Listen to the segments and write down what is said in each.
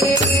Hey,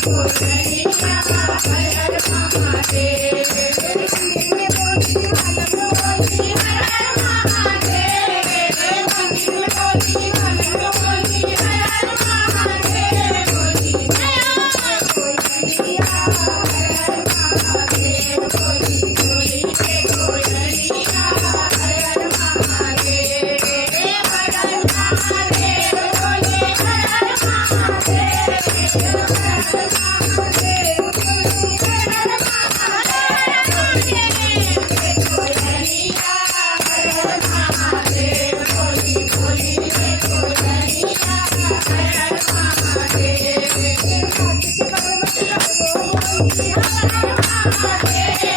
ponto. Thank you.